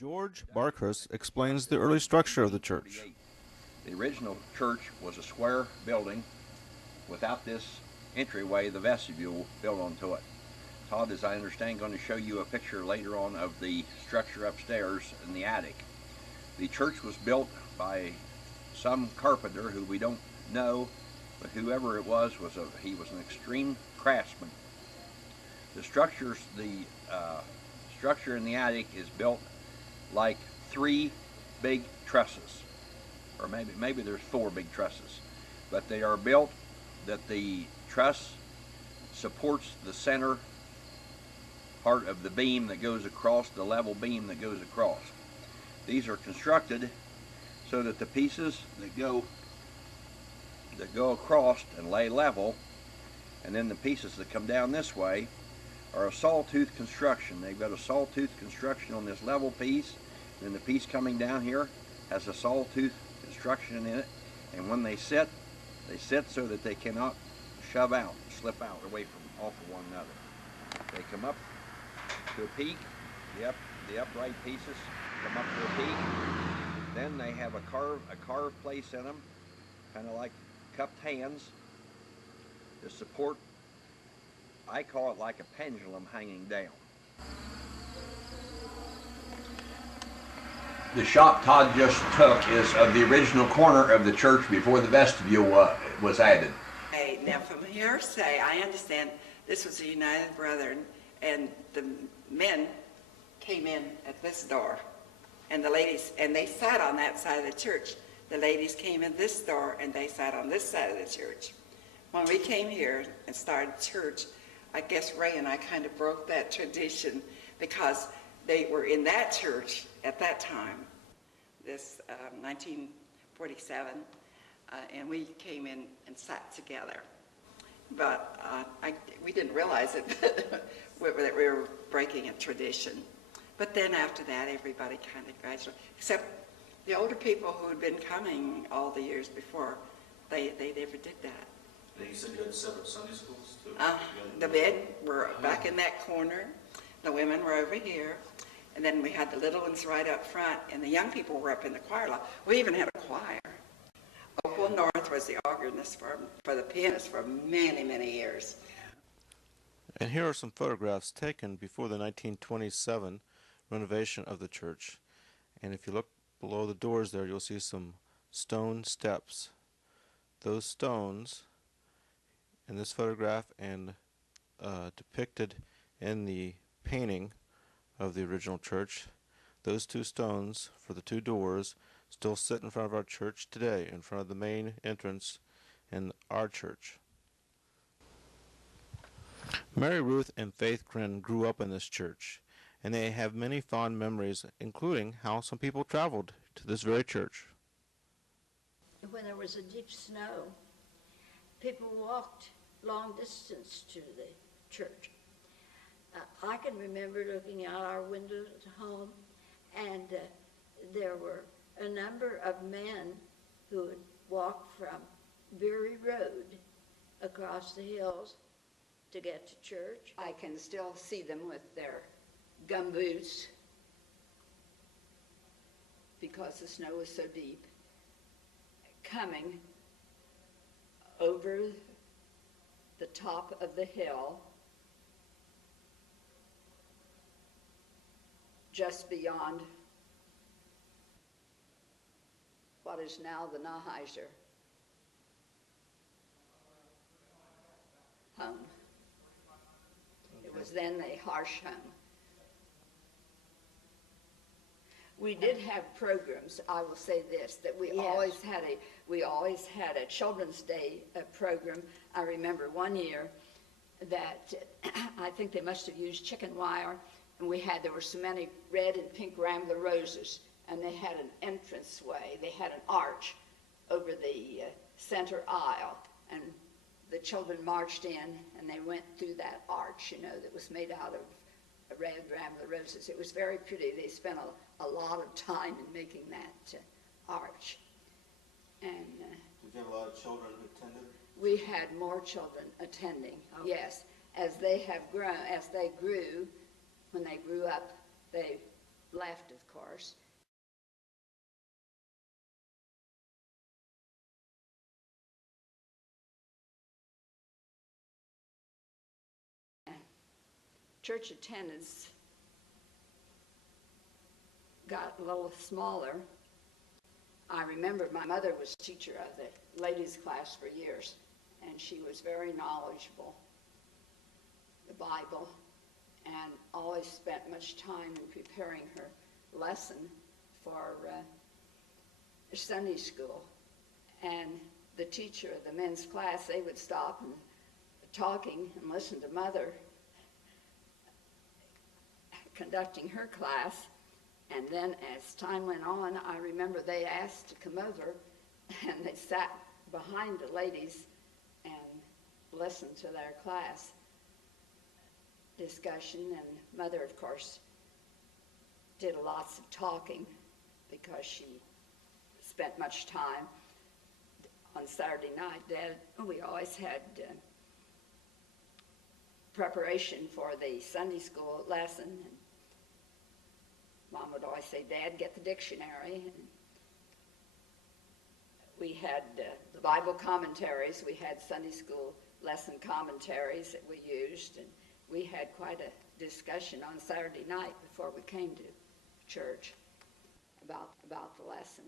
George Barkhurst explains the early structure of the church. The original church was a square building without this entryway, the vestibule, built onto it. Todd, as I understand, going to show you a picture later on of the structure upstairs in the attic. The church was built by some carpenter who we don't know, but whoever it was he was an extreme craftsman. The structure in the attic is built like 3 big trusses, or maybe there's 4 big trusses, but they are built that the truss supports the center part of the beam that goes across, the level beam that goes across. These are constructed so that the pieces that go across and lay level, and then the pieces that come down this way are a sawtooth construction. They've got a sawtooth construction on this level piece, and the piece coming down here has a sawtooth construction in it, and when they sit so that they cannot slip out away from off of one another. They come up to a peak, the upright pieces come up to a peak, then they have a carved place in them, kind of like cupped hands, to support, I call it like a pendulum hanging down. The shot Todd just took is of the original corner of the church before the vestibule was added. Hey, now from hearsay, I understand this was a United Brethren, and the men came in at this door, and the ladies, and they sat on that side of the church. The ladies came in this door, and they sat on this side of the church. When we came here and started church, I guess Ray and I kind of broke that tradition, because they were in that church at that time, this 1947, and we came in and sat together. But we didn't realize it, that we were breaking a tradition. But then after that, everybody kind of gradually, except the older people who had been coming all the years before, they never did that. And you said you had separate Sunday schools too? The men were back in that corner, the women were over here, and then we had the little ones right up front, and the young people were up in the choir loft. We even had a choir. Opal North was the organist for the pianist for many, many years. And here are some photographs taken before the 1927 renovation of the church. And if you look below the doors there, you'll see some stone steps. Those stones in this photograph and depicted in the painting of the original church, those 2 stones for the 2 doors still sit in front of our church today, in front of the main entrance in our church. Mary Ruth and Faith Grin grew up in this church, and they have many fond memories, including how some people traveled to this very church. When there was a deep snow, people walked long distance to the church. I can remember looking out our windows at home, and there were a number of men who would walk from Beery Road across the hills to get to church. I can still see them with their gumboots because the snow was so deep, coming over the top of the hill just beyond what is now the Naheiser home. It was then the Harsh home. We did have programs. I will say this, that we always had a Children's Day program. I remember one year that I think they must have used chicken wire, and there were so many red and pink rambler roses, and they had an entranceway. They had an arch over the center aisle, and the children marched in, and they went through that arch, that was made out of red rambler roses. It was very pretty. They spent a lot of time in making that arch. And Did you have a lot of children who attended? we had more children attending, yes. As they grew, when they grew up, they left, of course. Church attendance got a little smaller. I remember my mother was teacher of the ladies' class for years, and she was very knowledgeable, the Bible, and always spent much time in preparing her lesson for Sunday school. And the teacher of the men's class, they would stop and talking and listen to Mother conducting her class. And then as time went on, I remember they asked to come over, and they sat behind the ladies and listened to their class discussion. And Mother, of course, did lots of talking because she spent much time on Saturday night. Dad, we always had preparation for the Sunday school lesson. And Mom would always say, Dad, get the dictionary. And we had the Bible commentaries. We had Sunday school lesson commentaries that we used. And we had quite a discussion on Saturday night before we came to church about the lesson.